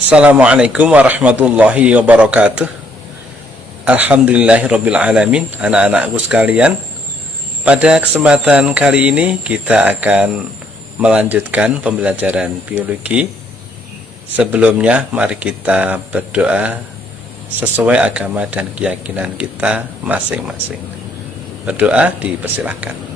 Assalamualaikum warahmatullahi wabarakatuh. Alhamdulillahirrabbilalamin. Anak-anakku sekalian, pada kesempatan kali ini kita akan melanjutkan pembelajaran biologi. Sebelumnya mari kita berdoa sesuai agama dan keyakinan kita masing-masing. Berdoa dipersilahkan.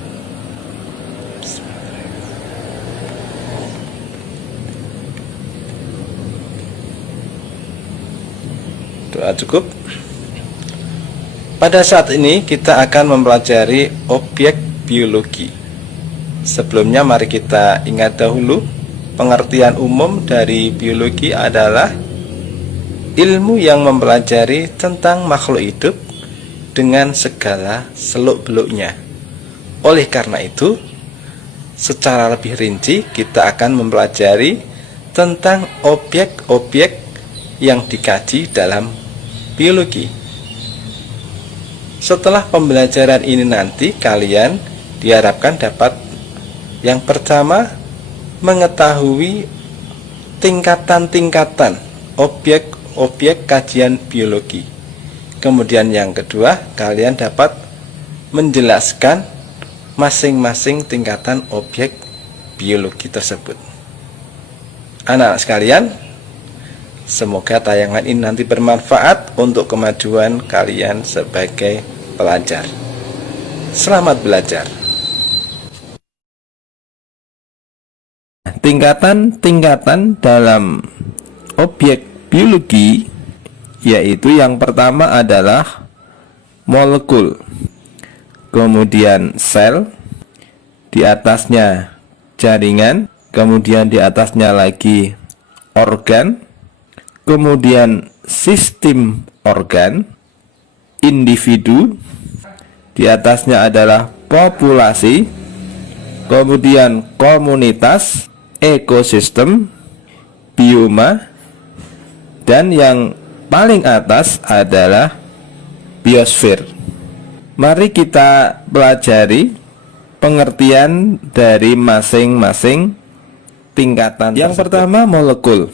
Doa cukup. Pada saat ini kita akan mempelajari objek biologi. Sebelumnya mari kita ingat dahulu, pengertian umum dari biologi adalah ilmu yang mempelajari tentang makhluk hidup dengan segala seluk-beluknya. Oleh karena itu, secara lebih rinci kita akan mempelajari tentang objek-objek yang dikaji dalam biologi. Setelah pembelajaran ini nanti kalian diharapkan dapat yang pertama mengetahui tingkatan-tingkatan objek-objek kajian biologi. Kemudian yang kedua, kalian dapat menjelaskan masing-masing tingkatan objek biologi tersebut. Anak-anak sekalian, semoga tayangan ini nanti bermanfaat untuk kemajuan kalian sebagai pelajar. Selamat belajar. Tingkatan-tingkatan dalam objek biologi, yaitu yang pertama adalah molekul, kemudian sel, di atasnya jaringan, kemudian di atasnya lagi organ, kemudian sistem organ, individu, di atasnya adalah populasi, kemudian komunitas, ekosistem, bioma, dan yang paling atas adalah biosfer. Mari kita pelajari pengertian dari masing-masing tingkatan. Yang pertama, molekul.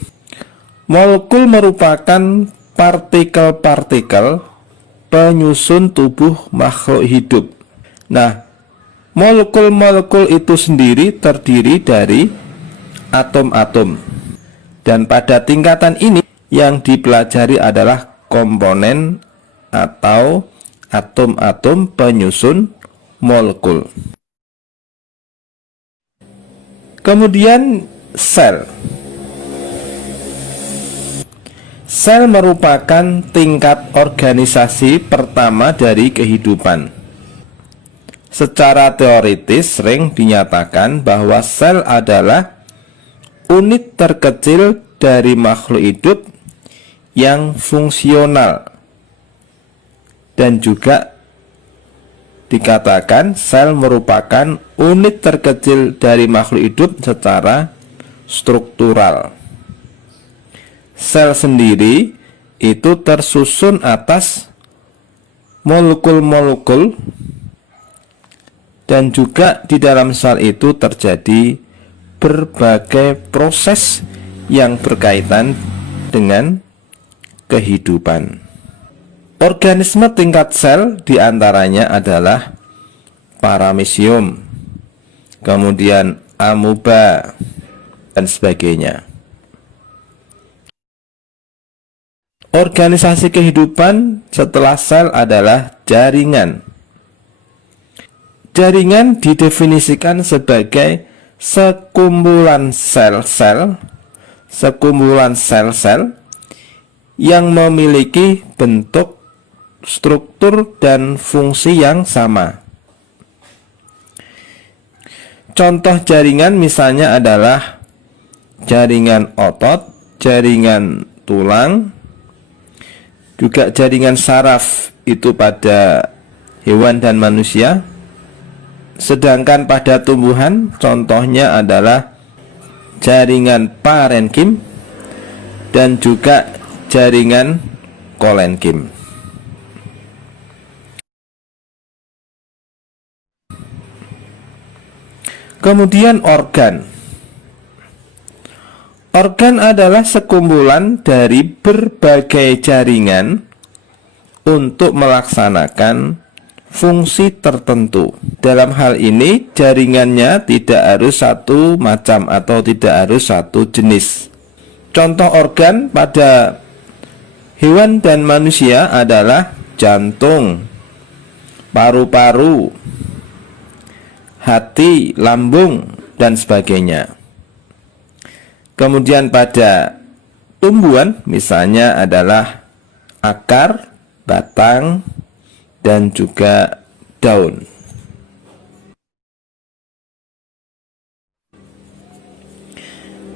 Molekul merupakan partikel-partikel penyusun tubuh makhluk hidup. Nah, molekul-molekul itu sendiri terdiri dari atom-atom. Dan pada tingkatan ini yang dipelajari adalah komponen atau atom-atom penyusun molekul. Kemudian sel. Sel merupakan tingkat organisasi pertama dari kehidupan. Secara teoritis sering dinyatakan bahwa sel adalah unit terkecil dari makhluk hidup yang fungsional. Dan juga dikatakan sel merupakan unit terkecil dari makhluk hidup secara struktural. Sel sendiri itu tersusun atas molekul-molekul, dan juga di dalam sel itu terjadi berbagai proses yang berkaitan dengan kehidupan. Organisme tingkat sel diantaranya adalah paramecium, kemudian amuba, dan sebagainya. Organisasi kehidupan setelah sel adalah jaringan. Jaringan didefinisikan sebagai sekumpulan sel-sel yang memiliki bentuk, struktur, dan fungsi yang sama. Contoh jaringan misalnya adalah jaringan otot, jaringan tulang, juga jaringan saraf itu pada hewan dan manusia. Sedangkan pada tumbuhan contohnya adalah jaringan parenkim dan juga jaringan kolenkim. Kemudian organ. Organ adalah sekumpulan dari berbagai jaringan untuk melaksanakan fungsi tertentu. Dalam hal ini, jaringannya tidak harus satu macam atau tidak harus satu jenis. Contoh organ pada hewan dan manusia adalah jantung, paru-paru, hati, lambung, dan sebagainya. Kemudian pada tumbuhan misalnya adalah akar, batang, dan juga daun.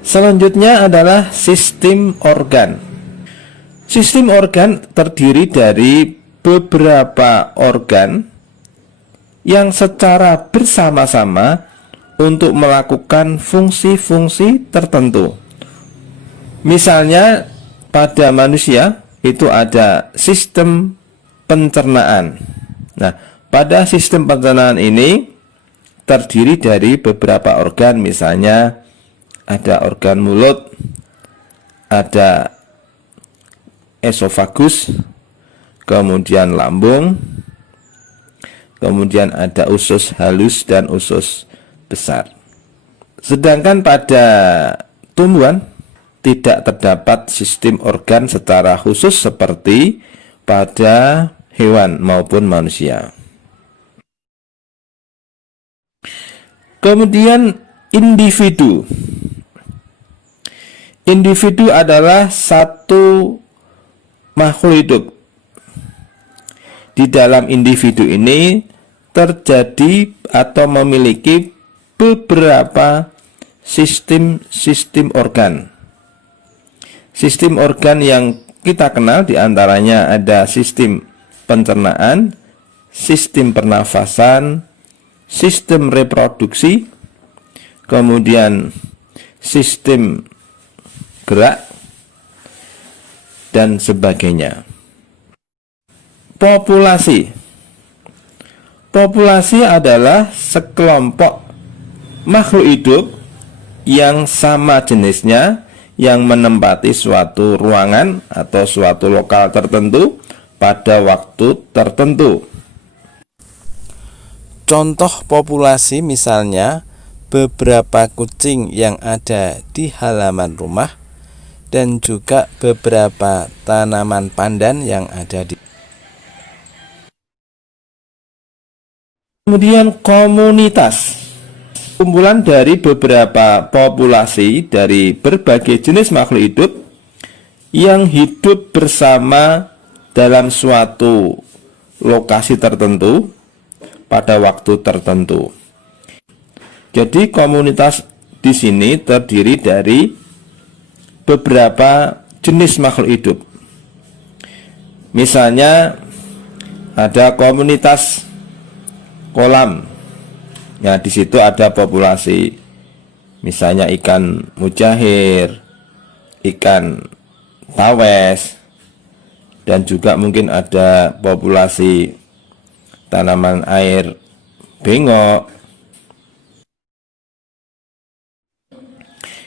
Selanjutnya adalah sistem organ. Sistem organ terdiri dari beberapa organ yang secara bersama-sama untuk melakukan fungsi-fungsi tertentu. Misalnya pada manusia itu ada sistem pencernaan. Nah, pada sistem pencernaan ini terdiri dari beberapa organ, misalnya ada organ mulut, ada esofagus, kemudian lambung, kemudian ada usus halus dan usus besar. Sedangkan pada tumbuhan tidak terdapat sistem organ secara khusus seperti pada hewan maupun manusia. Kemudian individu. Individu adalah satu makhluk hidup. Di dalam individu ini terjadi atau memiliki beberapa sistem organ. Sistem organ yang kita kenal diantaranya ada sistem pencernaan, sistem pernafasan, sistem reproduksi, kemudian sistem gerak, dan sebagainya. Populasi. Populasi adalah sekelompok makhluk hidup yang sama jenisnya yang menempati suatu ruangan atau suatu lokal tertentu pada waktu tertentu. Contoh populasi misalnya beberapa kucing yang ada di halaman rumah dan juga beberapa tanaman pandan yang ada di. Kemudian komunitas. Kumpulan dari beberapa populasi dari berbagai jenis makhluk hidup yang hidup bersama dalam suatu lokasi tertentu pada waktu tertentu. Jadi komunitas di sini terdiri dari beberapa jenis makhluk hidup. Misalnya ada komunitas kolam. Ya, di situ ada populasi misalnya ikan mujair, ikan tawes, dan juga mungkin ada populasi tanaman air bengok.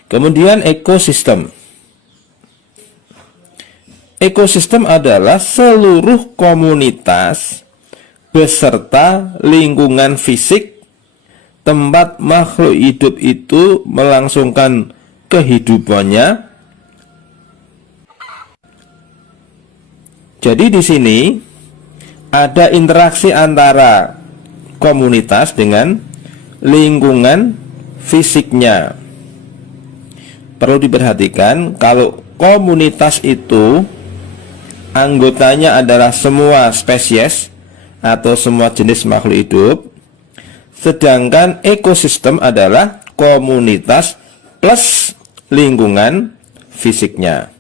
Kemudian ekosistem. Ekosistem adalah seluruh komunitas beserta lingkungan fisik tempat makhluk hidup itu melangsungkan kehidupannya. Jadi di sini ada interaksi antara komunitas dengan lingkungan fisiknya. Perlu diperhatikan kalau komunitas itu anggotanya adalah semua spesies atau semua jenis makhluk hidup, sedangkan ekosistem adalah komunitas plus lingkungan fisiknya.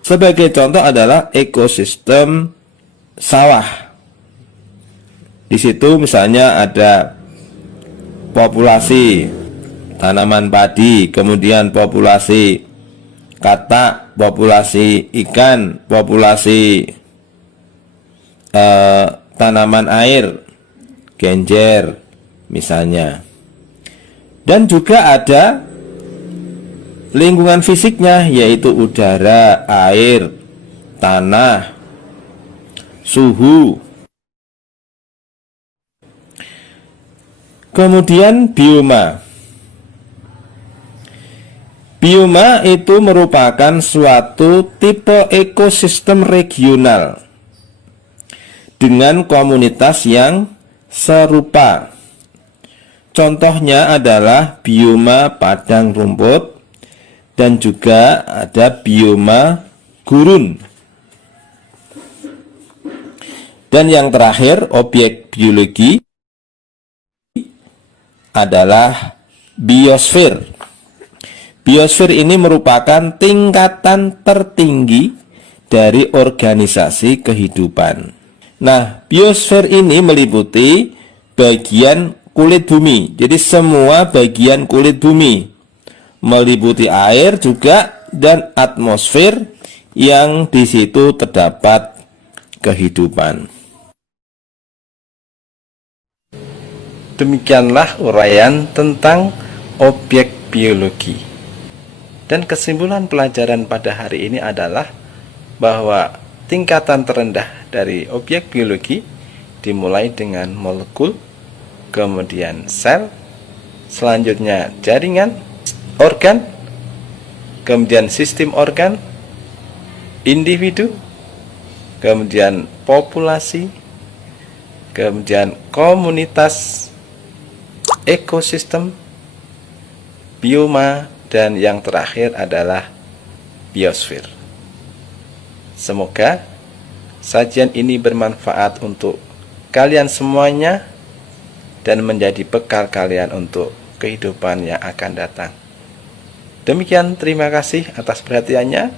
Sebagai contoh adalah ekosistem sawah. Di situ misalnya ada populasi tanaman padi, kemudian populasi katak, populasi ikan, populasi tanaman air, genjer misalnya. Dan juga ada lingkungan fisiknya yaitu udara, air, tanah, suhu. Kemudian bioma. Bioma itu merupakan suatu tipe ekosistem regional dengan komunitas yang serupa. Contohnya adalah bioma padang rumput dan juga ada bioma gurun. Dan yang terakhir, objek biologi adalah biosfer. Biosfer ini merupakan tingkatan tertinggi dari organisasi kehidupan. Nah, biosfer ini meliputi bagian kulit bumi. Jadi semua bagian kulit bumi, meliputi air juga dan atmosfer yang di situ terdapat kehidupan. Demikianlah uraian tentang objek biologi. Dan kesimpulan pelajaran pada hari ini adalah bahwa tingkatan terendah dari objek biologi dimulai dengan molekul, kemudian sel, selanjutnya jaringan, organ, kemudian sistem organ, individu, kemudian populasi, kemudian komunitas, ekosistem, bioma, dan yang terakhir adalah biosfer. Semoga sajian ini bermanfaat untuk kalian semuanya dan menjadi bekal kalian untuk kehidupan yang akan datang. Demikian, terima kasih atas perhatiannya.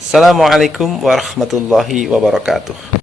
Assalamualaikum warahmatullahi wabarakatuh.